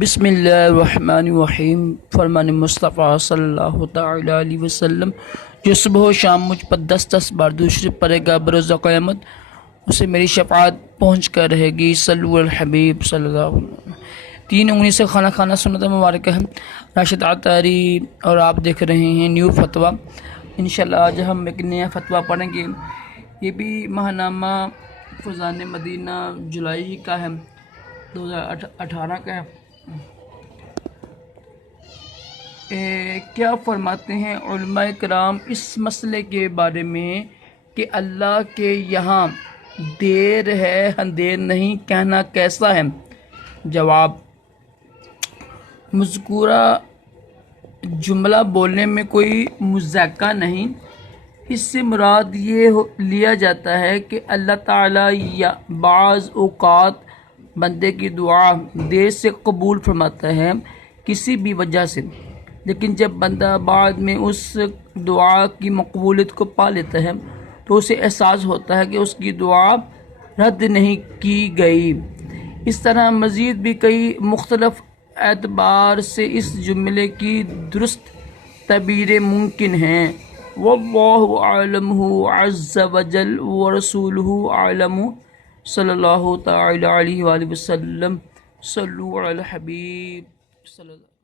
بسم اللہ الرحمن الرحیم۔ فرمان مصطفیٰ صلی اللہ تعالی علیہ وسلم، جو صبح و شام مجھ پر 10 بار دوسرے پڑھے گا بروز قیامت، اسے میری شفاعت پہنچ کر رہے گی۔ صلو علی الحبیب صلی اللہ علیہ وسلم۔ 3 انگلی سے کھانا کھانا سنت مبارکہ ہے۔ راشد عطاری اور آپ دیکھ رہے ہیں نیو فتویٰ۔ انشاءاللہ آج ہم ایک نیا فتویٰ پڑھیں گے۔ یہ بھی ماہنامہ فیضان مدینہ جولائی کا ہے، 2018 کا ہے۔ کیا فرماتے ہیں علماء کرام اس مسئلے کے بارے میں کہ اللہ کے یہاں دیر ہے اندھیر نہیں کہنا کیسا ہے؟ جواب: مذکورہ جملہ بولنے میں کوئی مذائقہ نہیں۔ اس سے مراد یہ لیا جاتا ہے کہ اللہ تعالیٰ یا بعض اوقات بندے کی دعا دیر سے قبول فرماتا ہے کسی بھی وجہ سے، لیکن جب بندہ بعد میں اس دعا کی مقبولیت کو پا لیتا ہے تو اسے احساس ہوتا ہے کہ اس کی دعا رد نہیں کی گئی۔ اس طرح مزید بھی کئی مختلف اعتبار سے اس جملے کی درست تعبیر ممکن ہیں۔ واللہ اعلم عز وجل ورسولہ اعلم۔ صلی اللہ تعالی علیہ وآلہ وسلم۔ صلو علی الحبیب صلی اللہ